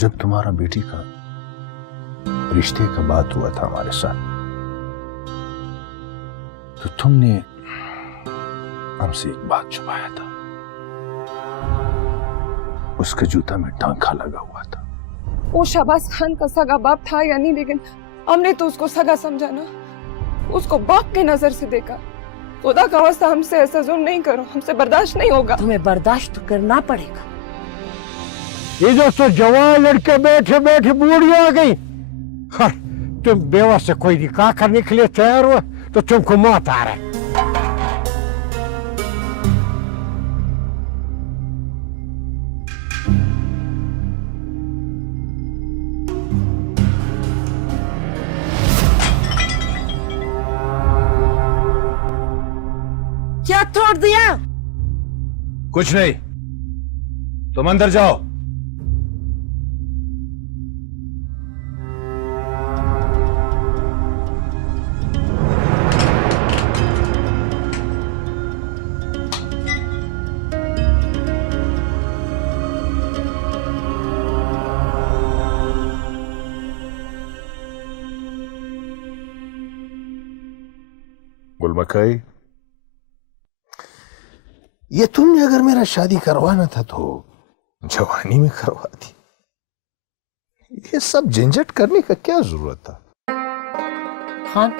जब तुम्हारा बेटी का रिश्ते का बात हुआ था हमारे साथ, तो तुमने हमसे एक बात छुपाया था। उसके जूता में टांका लगा हुआ था। वो शहबाज खान का सगा बाप था या नहीं, लेकिन हमने तो उसको सगा समझा ना, उसको बाप की नजर से देखा। खुदा का वास्ता हमसे ऐसा जुल्म नहीं करो, हमसे बर्दाश्त नहीं होगा। तुम्हें बर्दाश्त तो करना पड़ेगा। इधर तो जवान लड़के बैठे बैठे बूढ़ी आ गई। हाँ, तुम बेवा से कोई निकाह करने के लिए तैयार हुआ तो तुमको मौत आ रहा है। क्या तोड़ दिया? कुछ नहीं, तुम अंदर जाओ। गुलमखाई, ये तुमने अगर मेरा शादी करवाना था तो जवानी में करवाती। ये सब झंझट करने का क्या जरूरत था? खान,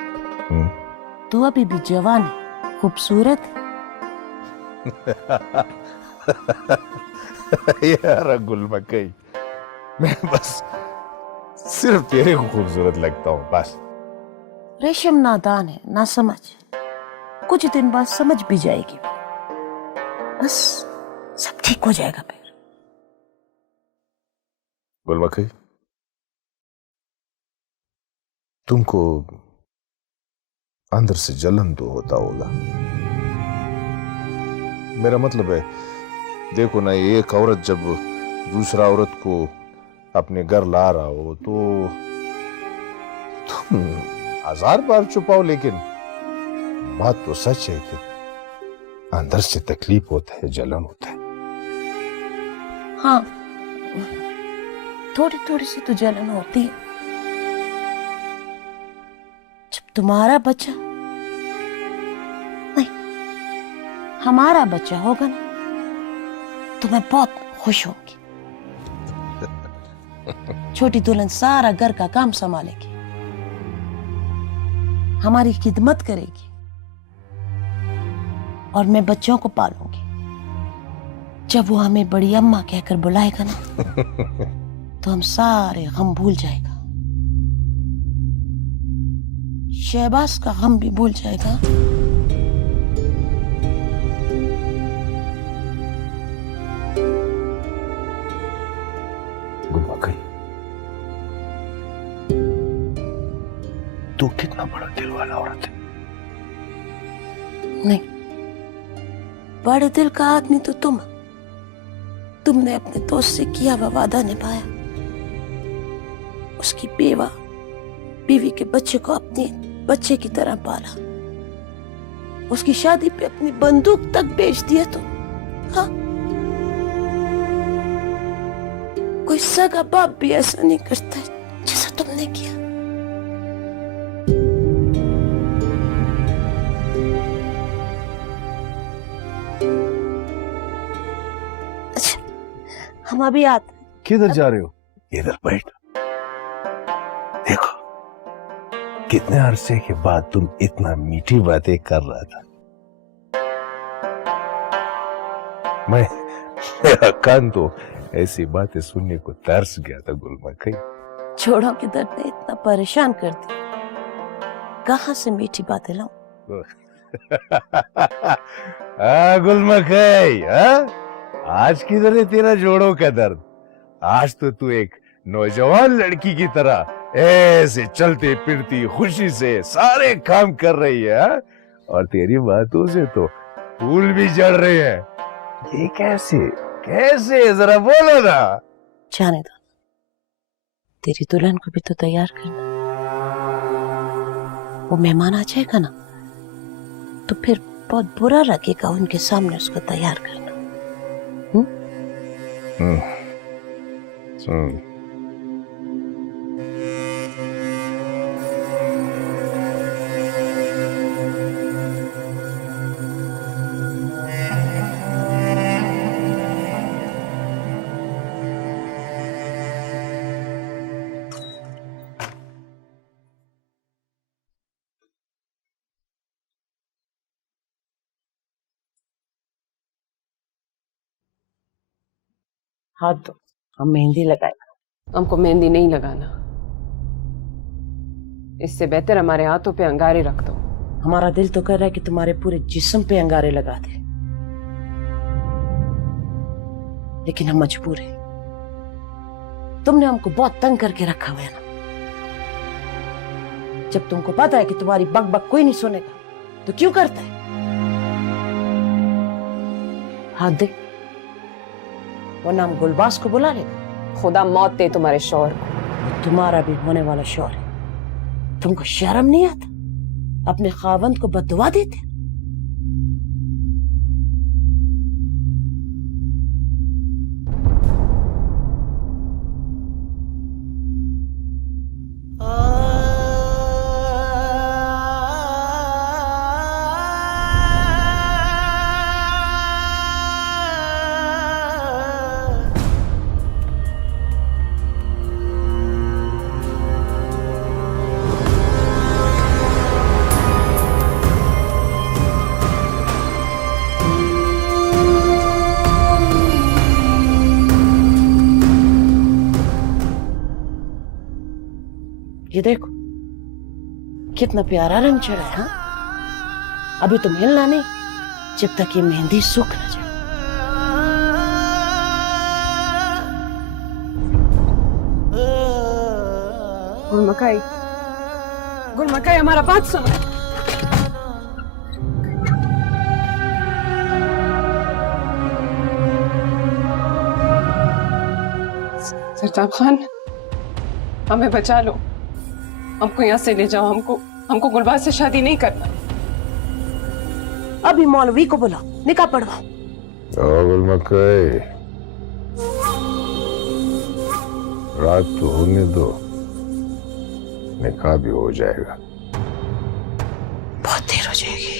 तू अभी भी जवान है, खूबसूरत है। यार गुलमखाई, मैं बस सिर्फ तेरे को खूबसूरत लगता हूँ बस। रेशम नादान है, ना समझ। कुछ दिन बाद समझ भी जाएगी, बस सब ठीक हो जाएगा फिर। गुलमखाई, तुमको अंदर से जलन तो होता होगा। मेरा मतलब है, देखो ना, एक औरत जब दूसरा औरत को अपने घर ला रहा हो तो तुम 1000 बार छुपाओ, लेकिन बात तो सच है कि अंदर से तकलीफ होता है, जलन होता है। हाँ, थोड़ी थोड़ी सी तो जलन होती है। जब तुम्हारा बच्चा नहीं, हमारा बच्चा होगा ना, तो मैं बहुत खुश होंगी। छोटी दुल्हन सारा घर का काम संभालेगी, हमारी खिदमत करेगी, और मैं बच्चों को पालूंगी। जब वो हमें बड़ी अम्मा कहकर बुलाएगा ना, तो हम सारे गम भूल जाएगा। शहबाज का गम भी भूल जाएगा। गुलमखाई, तू कितना बड़ा दिल वाला औरत है। नहीं, बड़े दिल का आदमी तो तुमने अपने दोस्त से किया हुआ वादा निभाया। उसकी बीवी के बच्चे को अपने बच्चे की तरह पाला। उसकी शादी पे अपनी बंदूक तक बेच दिया तुम। हाँ, कोई सगा बाप भी ऐसा नहीं करता जैसा तुमने किया। हम अभी आते। किधर जा रहे हो? इधर बैठ। देखो, कितने अरसे के बाद तुम इतना मीठी बातें कर रहा था। मेरा कान तो ऐसी बातें सुनने को तरस गया था गुलमखाई। छोड़ों के दर्द ने इतना परेशान कर दिया, कहां से मीठी बातें लाऊं? गुलमखाई, आज किधर है तेरा जोड़ों का दर्द? आज तो तू एक नौजवान लड़की की तरह ऐसे चलते फिरती खुशी से सारे काम कर रही है, और तेरी बातों से तो फूल भी जड़ रहे हैं। ये कैसे कैसे, जरा बोलो ना। जाने दो, तेरी दुल्हन को भी तो तैयार करना। वो मेहमान आ जाएगा ना, तो फिर बहुत बुरा लगेगा उनके सामने उसको तैयार करना। हाथ दो, हम मेहंदी लगाएंगे। हमको मेहंदी नहीं लगाना, इससे बेहतर हमारे हाथों पे अंगारे रख दो। हमारा दिल तो कर रहा है कि तुम्हारे पूरे जिस्म पे अंगारे लगा दे, लेकिन हम मजबूर हैं। तुमने हमको बहुत तंग करके रखा हुआ है ना। जब तुमको पता है कि तुम्हारी बक बक कोई नहीं सुनेगा तो क्यों करता है? हाथ दे, वरना हम गुलबाज को बुला लेंगे। खुदा मौत दे तुम्हारे शौहर को। तुम्हारा भी होने वाला शौहर है। तुमको शर्म नहीं आता? अपने खावंद को बददुआ देते। ये देखो कितना प्यारा रंग चढ़ा है। हाँ, अभी तुम हिलना नहीं जब तक ये मेहंदी सूख न जाए। गुलमकाई, गुलमकाई हमारा बात सुनो। सरताब खान, हमें बचा लो, हमको यहाँ से ले जाओ। हमको गुलबाज से शादी नहीं करना। अभी मौलवी को बुलाओ, निकाह पढ़वाओ। गुलमकाई, रात तो होने दो, निकाह भी हो जाएगा। बहुत देर हो जाएगी।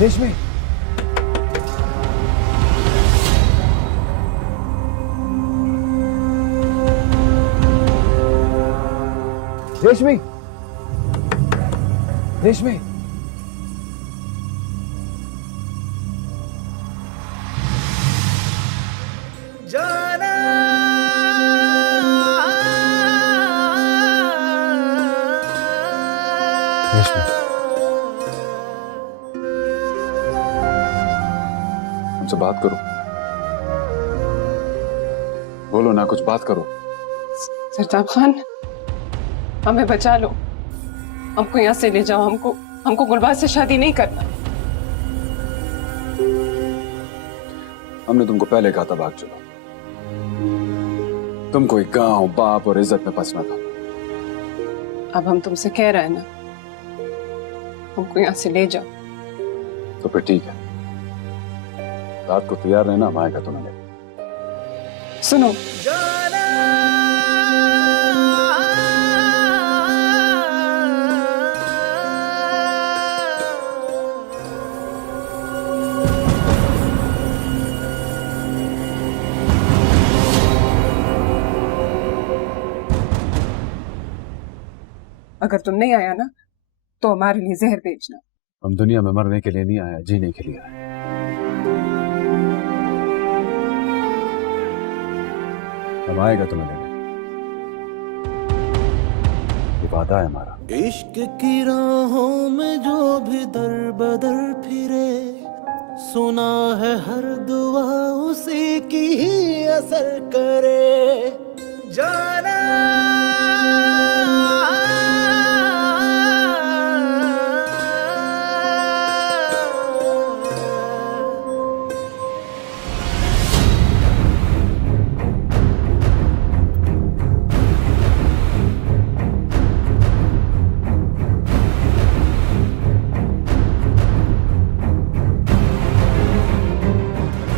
रेशमी, रेशमी, रेशमी, हमसे बात करो, बोलो ना, कुछ बात करो। सरताब खान, हमें बचा लो, हमको यहाँ से ले जाओ। हमको गुलबाज से शादी नहीं करना। हमने तुमको पहले कहा था भाग चलो। तुमको एक गांव, बाप और इज्जत में फंसना था। अब हम तुमसे कह रहे हैं ना, हमको यहाँ से ले जाओ। तो फिर ठीक है, रात को तैयार रहना, हम आएगा तुम्हें लेने। सुनो, अगर तुम नहीं आया ना तो हमारे लिए जहर भेजना। हम दुनिया में मरने के लिए नहीं आया, जीने के लिए आए। हम आएगा तुम्हें लेने, ये वादा है हमारा। इश्क की राहों में जो भी दर बदर फिरे, सुना है हर दुआ उसी की ही असर करे जाना।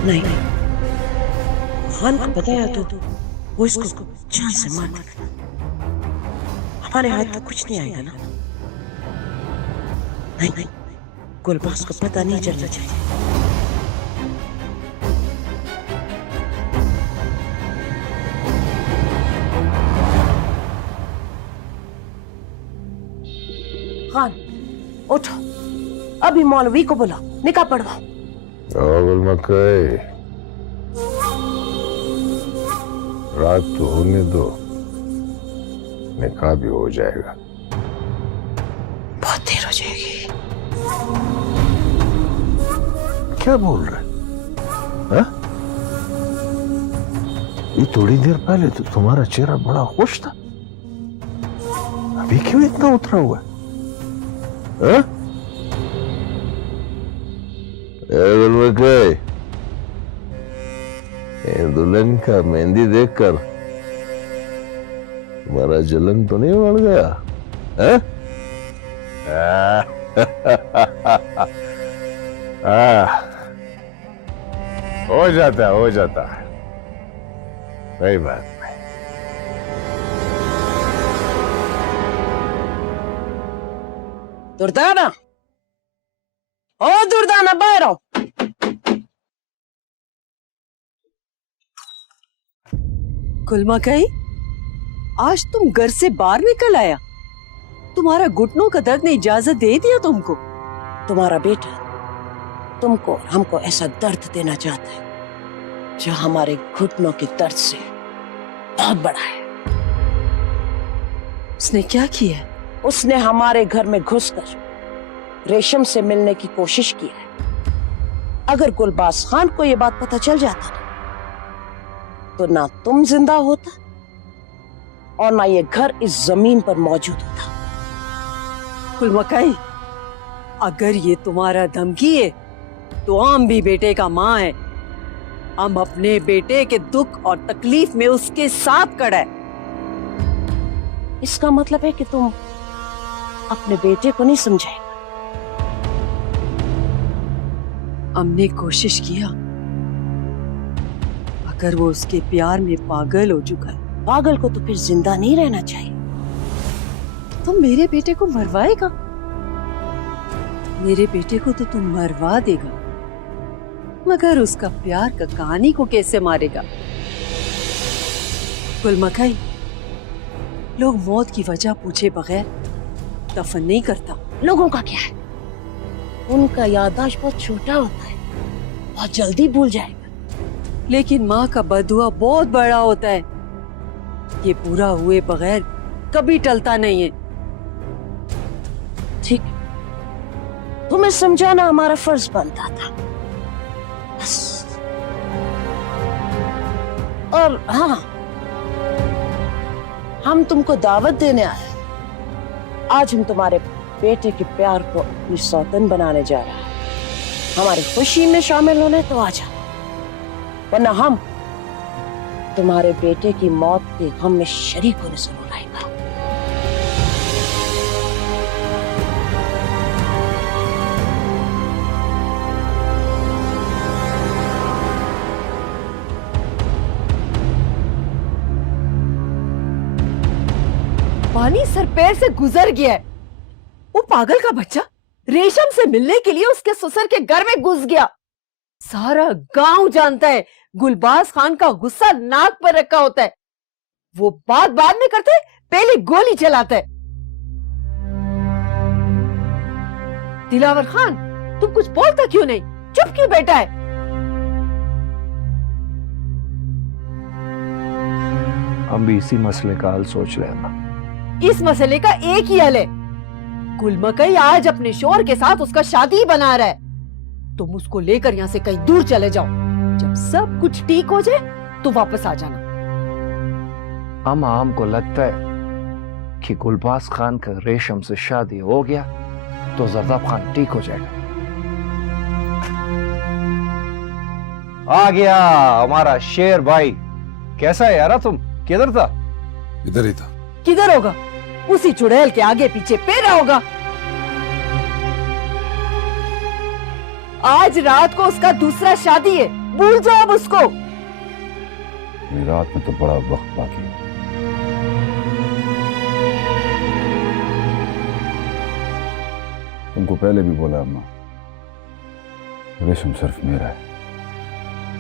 नहीं, खान को बताया तो वो इसको जान से मार देगा। हमारे हाथ तो कुछ नहीं आएगा ना। नहीं, गुलबाज को पता नहीं चलना चाहिए। खान उठो, अभी मौलवी को बुलाओ, निकाह पढ़वाओ। मकई, रात तो होने दो, निकाह भी हो जाएगा। बहुत देर हो जाएगी। क्या बोल रहे हैं? ये थोड़ी देर पहले तो तुम्हारा चेहरा बड़ा खुश था, अभी क्यों इतना उतरा हुआ है? दुल्हन का मेहंदी देखकर तुम्हारा जलन तो नहीं बढ़ गया? हो जाता है, कोई बात नहीं। दुर्दाना, ओ दुर्दाना, बाहर आओ। गुलमकई, आज तुम घर से बाहर निकल आया। तुम्हारा घुटनों का दर्द ने इजाजत दे दिया तुमको। तुम्हारा बेटा तुमको और हमको ऐसा दर्द देना चाहता है जो हमारे घुटनों के दर्द से बहुत बड़ा है। उसने क्या किया? उसने हमारे घर में घुसकर रेशम से मिलने की कोशिश की है। अगर गुलबाज खान को यह बात पता चल जाता ना, तो ना तुम जिंदा होता और ना ये घर इस जमीन पर मौजूद होता। गुलमकई, अगर ये तुम्हारा धमकी है तो हम भी बेटे का माँ है। हम अपने बेटे के दुख और तकलीफ में उसके साथ खड़ा है। इसका मतलब है कि तुम अपने बेटे को नहीं समझेगा। हमने कोशिश किया, अगर वो उसके प्यार में पागल हो चुका है। पागल को तो फिर जिंदा नहीं रहना चाहिए। तुम मेरे बेटे को मरवाएगा? मेरे बेटे को तो तुम मरवा देगा, मगर उसका प्यार का कहानी को कैसे मारेगा? गुलमकई, लोग मौत की वजह पूछे बगैर दफन नहीं करता। लोगों का क्या है, उनका याददाश्त बहुत छोटा होता है, बहुत जल्दी भूल जाएगा। लेकिन माँ का बदुआ बहुत बड़ा होता है, ये पूरा हुए बगैर कभी टलता नहीं है। ठीक, तुम्हें समझाना हमारा फर्ज बनता था बस। और हाँ, हम तुमको दावत देने आए। आज हम तुम्हारे बेटे के प्यार को अपनी सौतन बनाने जा रहे हैं। हमारी खुशी में शामिल होने तो आ जाओ, वरना हम तुम्हारे बेटे की मौत के गम में शरीक होने जरूर आएगा। पानी सर पैर से गुजर गया है। वो पागल का बच्चा रेशम से मिलने के लिए उसके ससुर के घर में घुस गया। सारा गांव जानता है गुलबाज खान का गुस्सा नाक पर रखा होता है। वो बात बाद में करते, पहले गोली चलाता है। दिलावर खान, तुम कुछ बोलता क्यों नहीं? चुप क्यों बैठा है? हम भी इसी मसले का हल सोच रहे हैं ना। इस मसले का एक ही हल है। गुलमकई आज अपने शोहर के साथ उसका शादी बना रहा है। तुम उसको लेकर यहाँ से कहीं दूर चले जाओ। जब सब कुछ ठीक हो जाए तो वापस आ जाना। अम्मा हमको लगता है कि गुलबाज खान का रेशम से शादी हो गया तो जरदाब खान ठीक हो जाएगा। आ गया हमारा शेर भाई। कैसा है यारा तुम? किधर था? इधर ही था। किधर होगा? उसी चुड़ैल के आगे पीछे पेरा होगा। आज रात को उसका दूसरा शादी है, भूल जाओ अब उसको। मेरी रात में तो बड़ा वक्त बाकी है। तुमको पहले भी बोला अम्मा, रेशम सिर्फ मेरा है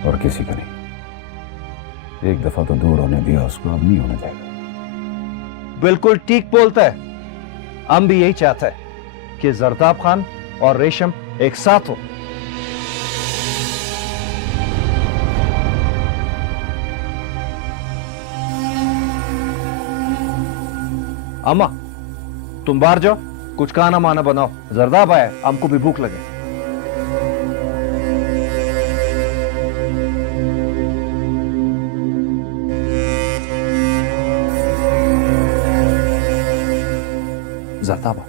और किसी का नहीं। एक दफा तो दूर होने दिया उसको, अब नहीं होने देगा। बिल्कुल ठीक बोलता है। हम भी यही चाहते हैं कि जरदाब खान और रेशम एक साथ हो। अम्मा तुम बाहर जाओ, कुछ खाना माना बनाओ। जरदाब आया, हमको भी भूख लगे। जरदाबा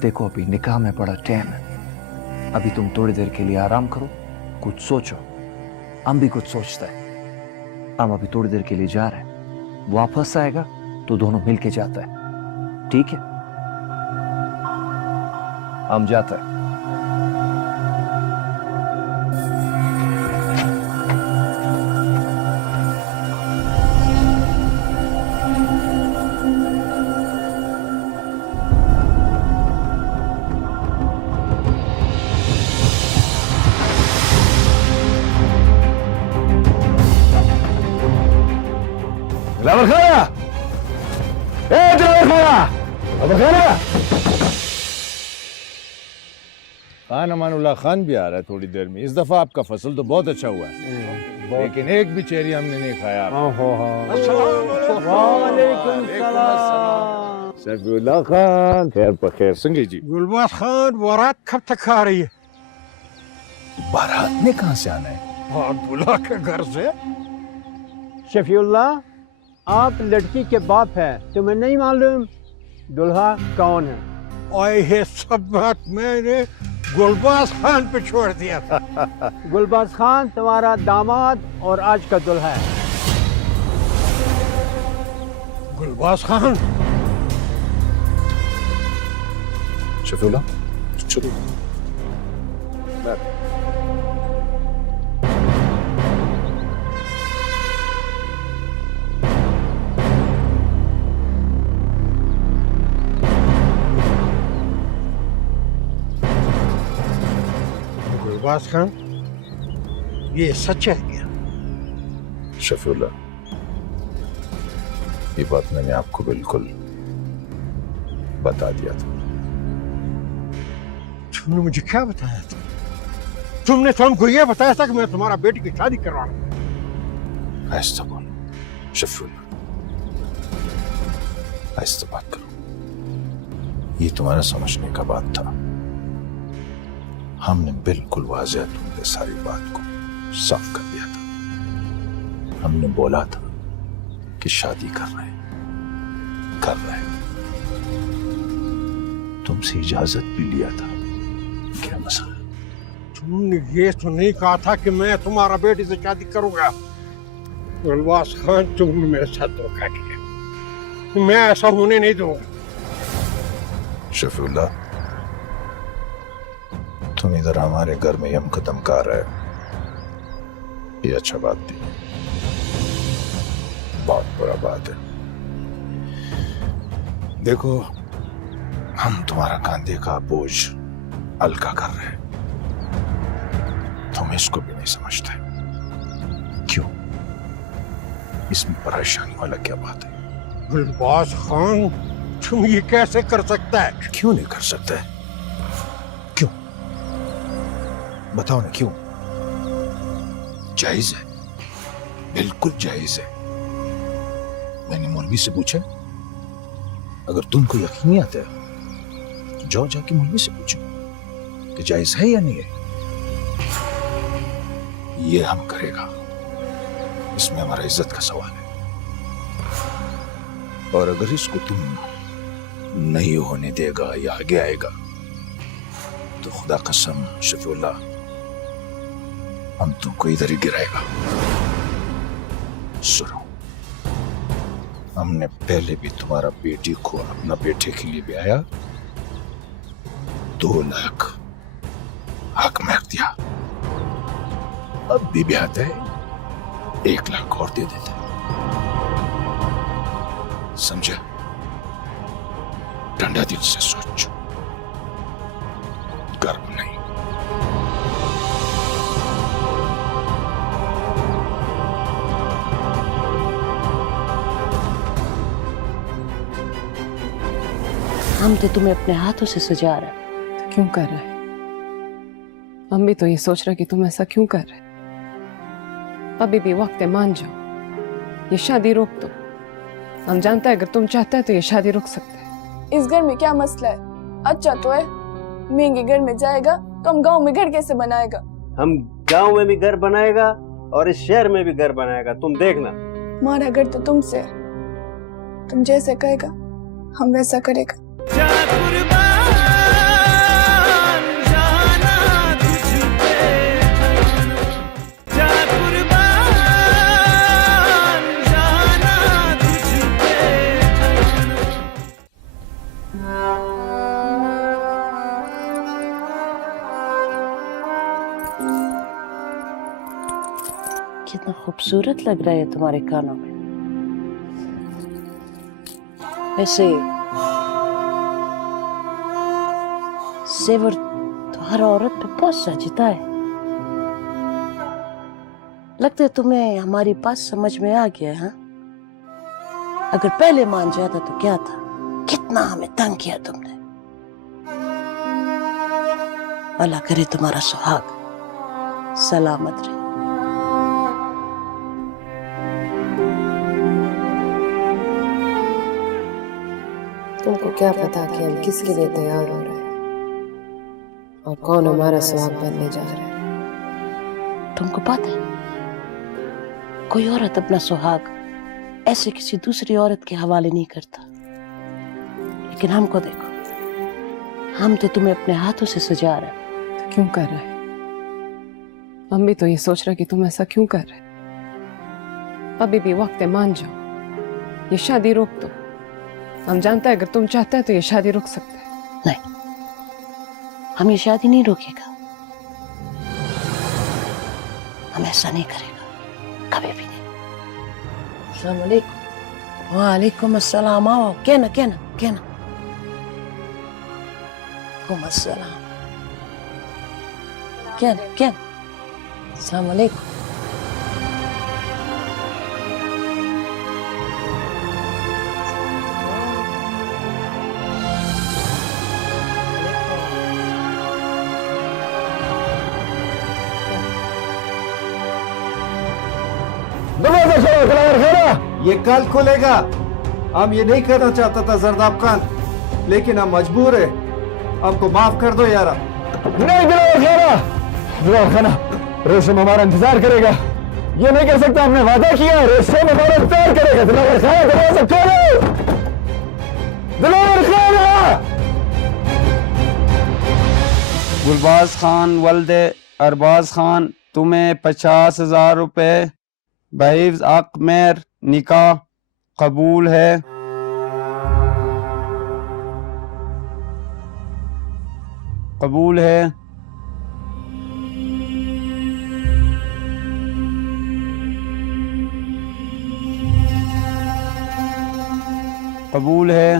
देखो, अभी निकाह में बड़ा टाइम है। अभी तुम थोड़ी देर के लिए आराम करो, कुछ सोचो। हम भी कुछ सोचते हैं। हम अभी थोड़ी देर के लिए जा रहे हैं, वापस आएगा तो दोनों मिलके जाते हैं। ठीक है, हम जाते हैं। दिलावर खाना, दिलावर खाना, दिलावर खाना। खान अमानुल्लाह खान भी आ रहा है थोड़ी देर में। इस दफा आपका फसल तो बहुत अच्छा हुआ है, लेकिन एक भी चेरी हमने नहीं खाया। सफीउल्लाह खान, खैर पखेर। संगी जी, गुलबाज खान, बारात कब तक आ रही है? बारात में कहां से आना है? और दूल्हा के घर से। शफीउल्लाह, आप लड़की के बाप हैं, तुम्हें नहीं मालूम दूल्हा कौन है? और ये सब बात मैंने गुलबाज खान पे छोड़ दिया था। गुलबाज खान तुम्हारा दामाद और आज का दूल्हा है। गुलबाज खान, शफीउल्लाह चलो। गुलबाज खान, ये सच है क्या? शफीउल्लाह, ये बात मैंने आपको बिल्कुल बता दिया था। तुमने मुझे क्या बताया था? तुमने तो हमको ये बताया था कि मैं तुम्हारा बेटी की शादी करवा रहा हूं। ऐसा बोल शफीउल्लाह, ऐसा बात करो। ये तुम्हारा समझने का बात था। हमने बिल्कुल वाज़ेह तुमसे सारी बात को साफ कर दिया था। हमने बोला था कि शादी कर रहे हैं। तुमसे इजाजत भी लिया था। क्या मसला? तुमने ये तो नहीं कहा था कि मैं तुम्हारा बेटी से शादी करूंगा। गुलबाज खान, तुमने मेरे साथ धोखा किया। मैं ऐसा होने नहीं दूंगा। शफीउल्लाह, तुम इधर हमारे घर में यम कदम कर रहे हो, ये अच्छा बात नहीं, बहुत बुरा बात है। देखो, हम तुम्हारा कांधे का बोझ हल्का कर रहे हैं, तुम इसको भी नहीं समझते। क्यों? इसमें परेशानी वाला क्या बात है? गुलबाज खान, तुम ये कैसे कर सकता है? क्यों नहीं कर सकता है? क्यों? बताओ ना क्यों? जायज है, बिल्कुल जायज है। मैंने मौलवी से पूछा, अगर तुमको यकीन नहीं आता तो जाओ जाके मौलवी से पूछो कि जायज है या नहीं है। ये हम करेगा, इसमें हमारा इज्जत का सवाल है। और अगर इसको तुम नहीं होने देगा या आगे आएगा तो खुदा कसम शफीउल्लाह हम तुमको इधर ही गिराएगा। सुनो, हमने पहले भी तुम्हारा बेटी को अपना बेटे के लिए ब्याया, 2 लाख हक महर दिया, अब भी ब्याहते 1 लाख और दे देते। समझा? ठंडा दिल से सोच, गर्व नहीं। हम तो तुम्हें अपने हाथों से सजा रहे हैं। तो क्यों कर रहे हैं? हम भी तो ये सोच रहे कि तुम ऐसा क्यों कर रहे? अभी भी वक्त है, मान जाओ, ये शादी रोक दो। हम जानते हैं अगर तुम चाहते हैं तो ये शादी रुक सकते हैं। इस घर में क्या मसला है? अच्छा तो है, महंगे घर में जाएगा तो हम गांव में घर कैसे बनाएगा? हम गांव में भी घर बनाएगा और इस शहर में भी घर बनाएगा, तुम देखना। हमारा घर तो तुमसे है, तुम जैसे कहेगा हम वैसा करेगा। कितना खूबसूरत लग रहा है तुम्हारे कानों में। वैसे सेवर तो हर औरत पे बहुत सजता है। लगता है तुम्हें हमारी बात समझ में आ गया है, हाँ? अगर पहले मान जाता तो क्या था, कितना हमें तंग किया तुमने। अल्लाह करे तुम्हारा सुहाग सलामत रहे। तुमको क्या पता कि हम किसके लिए तैयार हो रहे हैं और कौन हमारा सुहाग बनने जा रहा है। तुमको पता है कोई औरत अपना सुहाग ऐसे किसी दूसरी औरत के हवाले नहीं करता, लेकिन हमको देखो, हम तो तुम्हें अपने हाथों से सजा रहे हैं। तो क्यों कर रहे हैं? हम भी तो ये सोच रहे कि तुम ऐसा क्यों कर रहे? अभी भी वक्त है, मान जाओ, ये शादी रोक दो। हम जानते हैं अगर तुम चाहते हैं तो ये शादी रुक सकते हैं। नहीं, हम ये शादी नहीं रोकेगा, हम ऐसा नहीं करेगा, कभी भी नहीं। अस्सलाम वालेकुम। वालेकुम अस्सलाम। आओ, कहना कहना कहना। वालेकुम अस्सलाम। कहना कहना। अस्सलाम वालेकुम। ये कल खुलेगा। हम ये नहीं करना चाहता था जरदाब खान, लेकिन हम मजबूर है। हमको माफ कर दो यारा। नहीं बिलावल खाना, रेशम हमारा इंतजार करेगा। ये नहीं कर सकता, हमने वादा किया है, रेशम हमारा इंतजार करेगा। दिलावर खाना दरवाजा खोलो, दिलावर खाना। गुलबाज खान वल्दे अरबाज खान, तुम्हें 50,000 रुपए बहिव्ज अक मेर निकाह कबूल है। कबूल है। कबूल है।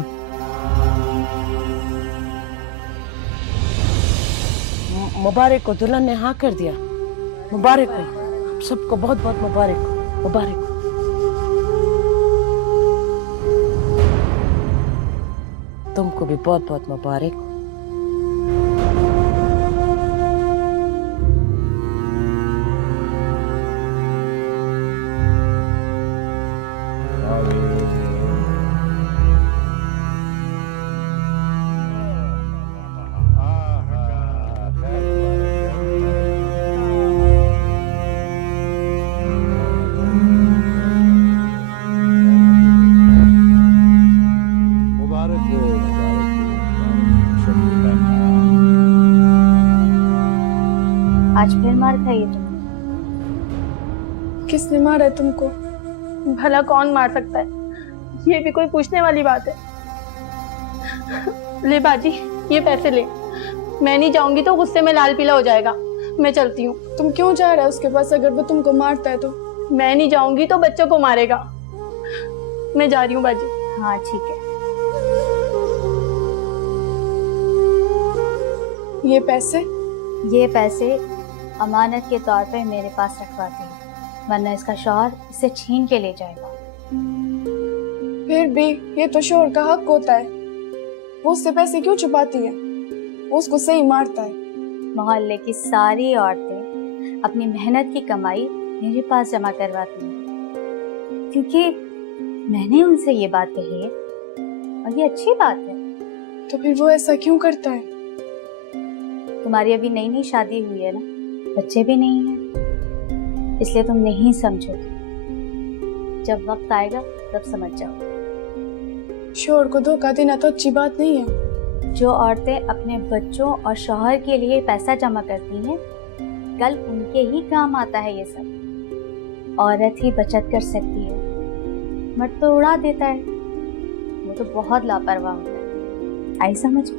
मुबारक को, दुल्हन ने हाँ कर दिया। मुबारक हो, आप सबको बहुत बहुत मुबारक हो। मुबारक हो। तुमको भी बहुत बहुत मुबारक हो। आज फिर मार खाई तुम। किसने मारा है तुमको? भला कौन मार सकता है, ये भी कोई पूछने वाली बात है। ले बाजी, ये पैसे ले। मैं नहीं जाऊंगी तो गुस्से में लाल पीला हो जाएगा। मैं चलती हूँ। तुम क्यों जा रहा है उसके पास? अगर वो तुमको मारता है तो? मैं नहीं जाऊंगी तो बच्चों को मारेगा। मैं जा रही हूँ बाजी। हाँ ठीक है। ये पैसे अमानत के तौर पे मेरे पास रखवाती है, वरना इसका शौहर इसे छीन के ले जाएगा। फिर भी ये तो शोहर का हक होता है, वो उससे पैसे क्यों छुपाती है? वो उसको सही मारता है। मोहल्ले की सारी औरतें अपनी मेहनत की कमाई मेरे पास जमा करवाती हैं, क्योंकि मैंने उनसे ये बात कही है और ये अच्छी बात है। तो फिर वो ऐसा क्यों करता है? तुम्हारी अभी नई नई शादी हुई है ना, बच्चे भी नहीं हैं, इसलिए तुम नहीं समझोगे। जब वक्त आएगा तब समझ जाओ। शोहर को धोखा देना तो अच्छी बात नहीं है। जो औरतें अपने बच्चों और शौहर के लिए पैसा जमा करती हैं, कल उनके ही काम आता है ये सब। औरत ही बचत कर सकती है, मर्द तो उड़ा देता है, वो तो बहुत लापरवाह होता है। आई समझ?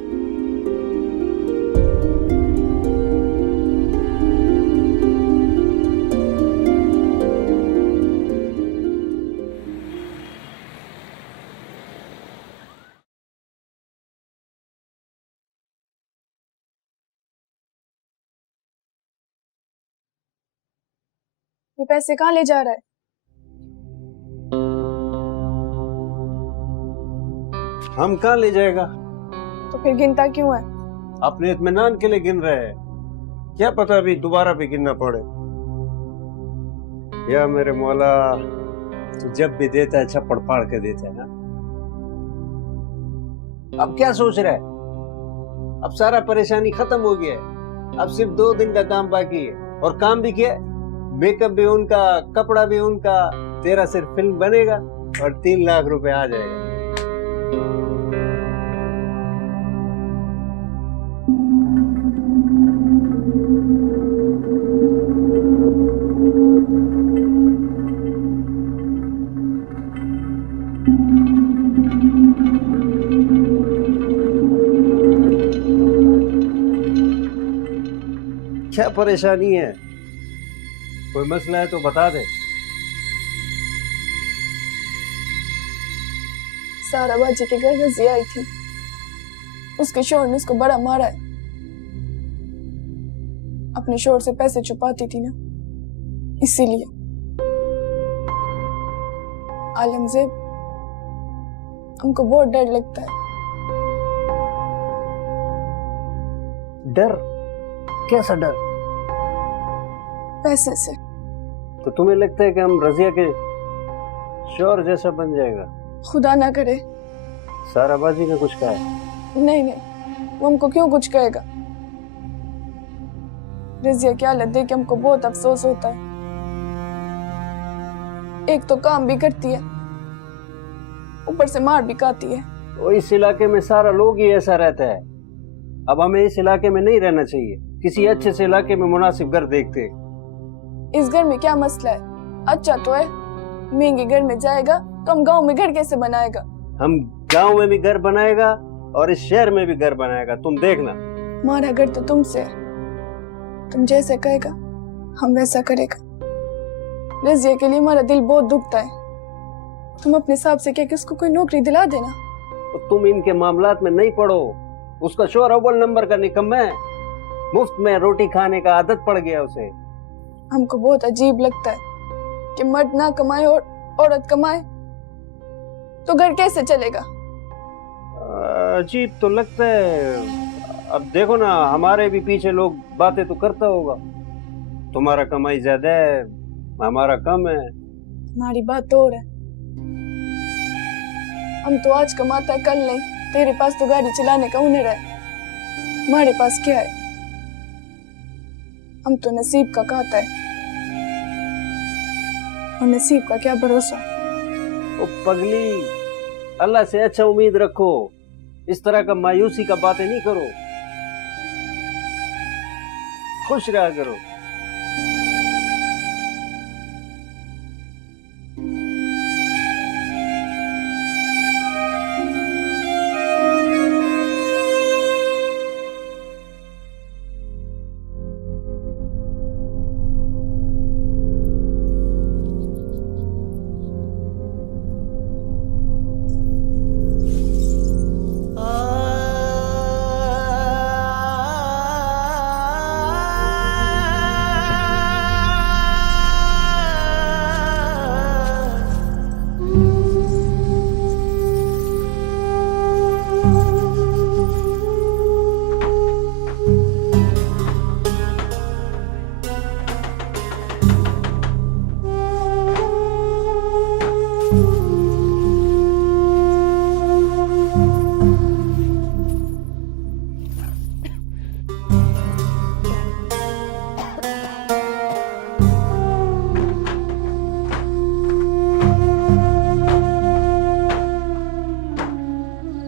ये पैसे कहाँ ले जा रहा है? हम कहाँ ले जाएगा? तो फिर गिनता क्यों है? अपने इत्मीनान के लिए गिन रहे हैं, क्या पता अभी दोबारा भी गिनना पड़े। या मेरे मौला, तू जब भी देता है छप्पड़ फाड़ के देता है ना। अब क्या सोच रहा है? अब सारा परेशानी खत्म हो गया है, अब सिर्फ 2 दिन का काम बाकी है। और काम भी किया, मेकअप भी उनका, कपड़ा भी उनका, तेरा सिर्फ फिल्म बनेगा और 3 लाख रुपए आ जाएगा। क्या परेशानी है? कोई मसला है तो बता दे। सारा बाजी के घर रजिया आई थी, उसके शोहर ने उसको बड़ा मारा है। अपने शोहर से पैसे छुपाती थी ना, इसीलिए। आलमजेब, हमको बहुत डर लगता है। डर? कैसा डर? पैसे से। तो तुम्हें लगता है कि हम रजिया के शोहर जैसा बन जाएगा? खुदा ना करे। सारा बाजी ने कुछ कहा है? नहीं, वो हमको क्यों कुछ कहेगा? रजिया की हालत देख के हमको बहुत अफसोस होता है। एक तो काम भी करती है, ऊपर से मार भी खाती है। तो इस इलाके में सारा लोग ही ऐसा रहता है। अब हमें इस इलाके में नहीं रहना चाहिए, किसी अच्छे से इलाके में मुनासिब घर देखते। इस घर में क्या मसला है? अच्छा तो है, महंगे घर में जाएगा तो हम गांव में घर कैसे बनाएगा? हम गांव में भी घर बनाएगा और इस शहर में भी घर बनाएगा, तुम देखना। हमारा घर तो तुमसे है, तुम जैसे कहेगा हम वैसा करेगा। रजिया के लिए हमारा दिल बहुत दुखता है। तुम अपने हिसाब से क्या किसको कोई नौकरी दिला देना। तो तुम इनके मामलात में नहीं पड़ो। उसका शोहर अव्वल नंबर का निकम्मा है, मुफ्त में रोटी खाने का आदत पड़ गया उसे। हमको बहुत अजीब लगता है कि मर्द ना कमाए और औरत कमाए, तो घर कैसे चलेगा? अजीब तो लगता है। अब देखो ना, हमारे भी पीछे लोग बातें तो करता होगा, तुम्हारा कमाई ज्यादा है, हमारा कम है। हमारी बात और है, हम तो आज कमाता है कल नहीं। तेरे पास तो गाड़ी चलाने का हुनर है, हमारे पास क्या है? हम तो नसीब का कहता है, और नसीब का क्या भरोसा। ओ पगली, अल्लाह से अच्छा उम्मीद रखो, इस तरह का मायूसी का बातें नहीं करो। खुश रहा करो।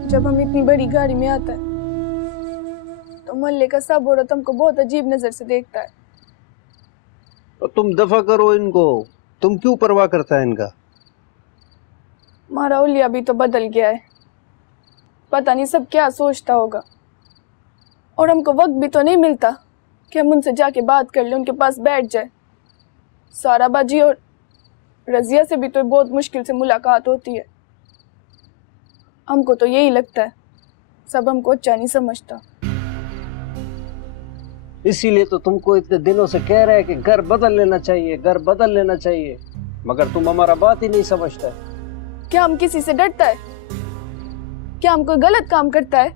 जब हम इतनी बड़ी गाड़ी में आता है तो मोहल्ले का सब औरत हमको बहुत अजीब नजर से देखता है। तो तुम दफा करो इनको, तुम क्यों परवाह करता है इनका? हमारा उलिया भी तो बदल गया है, पता नहीं सब क्या सोचता होगा। और हमको वक्त भी तो नहीं मिलता कि हम उनसे जाके बात कर ले, उनके पास बैठ जाए। सारा बाजी और रजिया से भी तो बहुत मुश्किल से मुलाकात होती है। हमको तो यही लगता है सब हमको अच्छा नहीं समझता। इसीलिए तो तुमको इतने दिनों से कह रहे हैं कि घर बदल लेना चाहिए, घर बदल लेना चाहिए, मगर तुम हमारा बात ही नहीं समझता है। क्या हम किसी से डरता है? क्या हम कोई गलत काम करता है?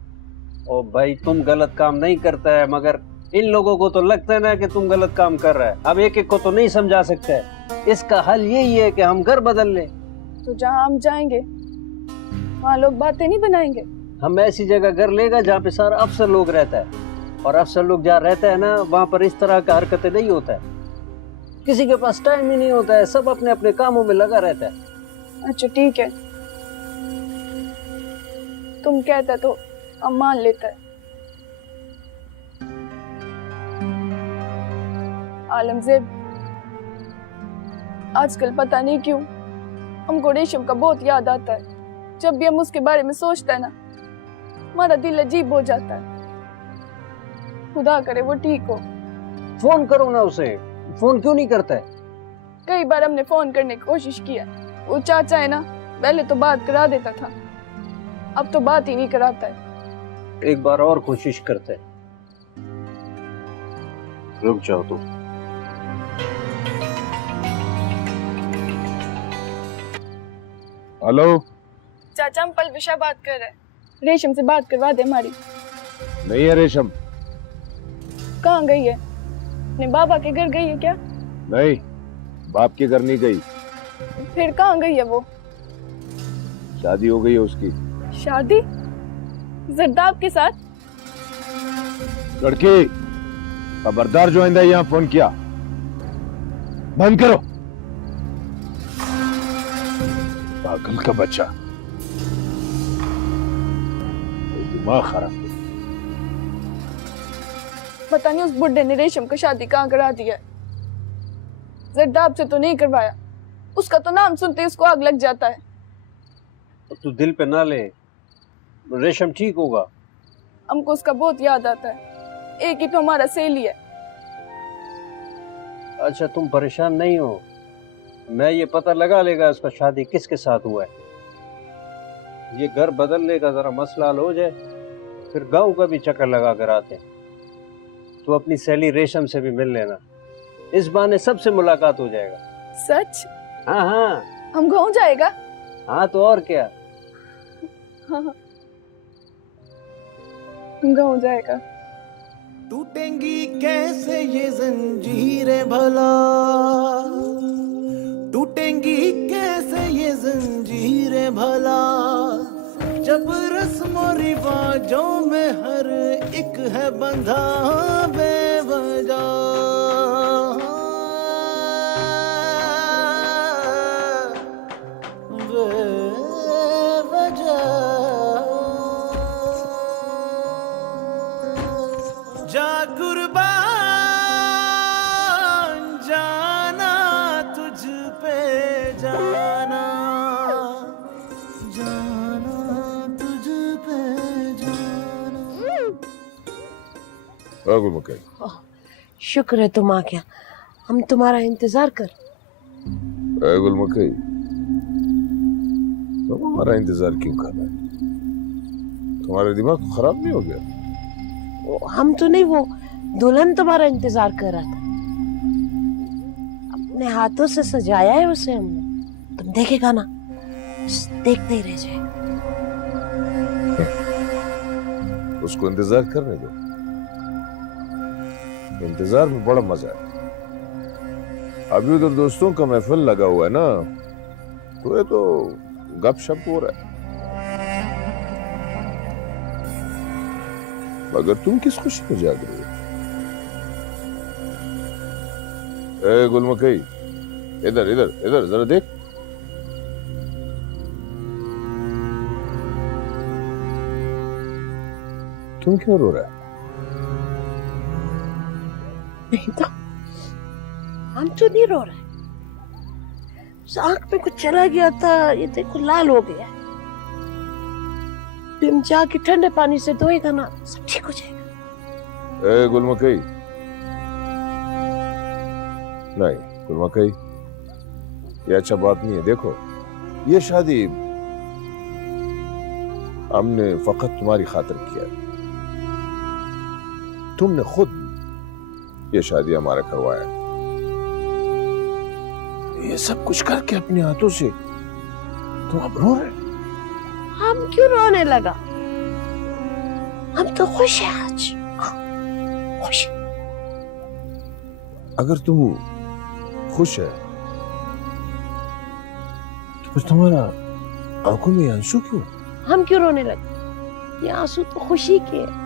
ओ भाई, तुम गलत काम नहीं करता है, मगर इन लोगों को तो लगता है ना कि तुम गलत काम कर रहा है। अब एक एक को तो नहीं समझा सकते है। इसका हल यही है कि हम घर बदल लें। तो जहाँ हम जाएंगे वहाँ लोग बातें नहीं बनाएंगे। हम ऐसी जगह घर लेगा जहाँ पे सारा अफसर लोग रहता है, और अफसर लोग जहाँ रहता है ना, वहाँ पर इस तरह का हरकतें नहीं होता है। किसी के पास टाइम ही नहीं होता है, सब अपने अपने कामों में लगा रहता है। अच्छा ठीक है, तुम कहता तो हम मान लेता है। आलमज़ेब, आजकल पता नहीं क्यों हमको रेशम का बहुत याद आता है। जब भी हम उसके बारे में सोचते हैं ना, हमारा दिल अजीब हो जाता है। खुदा करे वो ठीक हो। फोन करो ना उसे, फोन क्यों नहीं करता है? कई बार हमने फोन करने की कोशिश किया। वो चाचा है ना, पहले तो बात करा देता था, अब तो बात ही नहीं कराता है। एक बार और कोशिश करते हैं। रुक जाओ तुम। हेलो चाचा, हम पलविशा बात कर रहे हैं। रेशम से बात करवा दे हमारी। नहीं है रेशम। कहाँ गई है? अपने बाबा के घर गई है क्या? नहीं, बाप के घर नहीं गई। फिर कहाँ गई है वो? शादी हो गई है उसकी। शादी? जरदाब के साथ? लड़की खबरदार, जो आइंदा यहाँ फोन किया बंद करो। पागल का बच्चा, दिमाग खराब। पता नहीं उस बुड्ढे ने रेशम का शादी कहाँ करा दिया है। जरदाब से तो नहीं करवाया, उसका तो नाम सुनते ही उसको आग लग जाता है। तू दिल पे ना ले, रेशम ठीक होगा। हमको उसका बहुत याद आता है, एक ही तो हमारा सहेली है। अच्छा तुम परेशान नहीं हो, मैं ये पता लगा लेगा उसका शादी किसके साथ हुआ है। ये घर बदलने का जरा मसला हल हो जाए, फिर गांव का भी चक्कर लगा कर आते हैं। तो अपनी सहेली रेशम से भी मिल लेना, इस बहाने सबसे मुलाकात हो जाएगा। सच? हाँ हाँ। हम गाँव जाएगा? हाँ तो और क्या। हाँ, हम गाँव जाएगा। टूटेंगी कैसे ये जंजीरें भला, टूटेंगी कैसे ये जंजीरें भला, जब रस्मों रिवाजों में हर एक है बंधा बेवजह। जा कुर्बान गुल मकई, शुक्र है तुम आ गया, हम तुम्हारा इंतजार कर। गुल मकई, तुम हमारा इंतजार क्यों कर रहे हैं? तुम्हारा दिमाग खराब नहीं हो गया? हम तो नहीं, वो दुल्हन तुम्हारा इंतजार कर रहा था। अपने हाथों से सजाया है उसे हमने, तुम देखेगा ना, बस देखते ही रह जाए। उसको इंतजार करने दो, इंतजार में बड़ा मजा है। अभी उधर दोस्तों का महफिल लगा हुआ है ना, तो ये तो गपशप हो रहा है। मगर तुम किस खुशी में जाग रहे हो? ए गुलमकई, इधर इधर इधर जरा देख। तुम क्यों रो रहा है? नहीं तो हम तो नहीं रो रहे, उस आंख में कुछ चला गया था, ये देखो लाल हो गया है। तुम जाके ठंडे पानी से धोएगा ना, सब ठीक हो जाएगा। ए गुलमकई, नहीं गुलमकई, ये अच्छा बात नहीं है। देखो, ये शादी हमने फकत तुम्हारी खातिर किया है। तुमने खुद ये शादी हमारा करवाया। ये सब कुछ करके अपने हाथों से तुम अब रो रहे? हम क्यों रोने लगा? हम तो खुश हैं आज, खुश। अगर तुम खुश है तो फिर तुम्हारा आंखों में आंसू क्यों? हम क्यों रोने लगे? ये आंसू तो खुशी के हैं।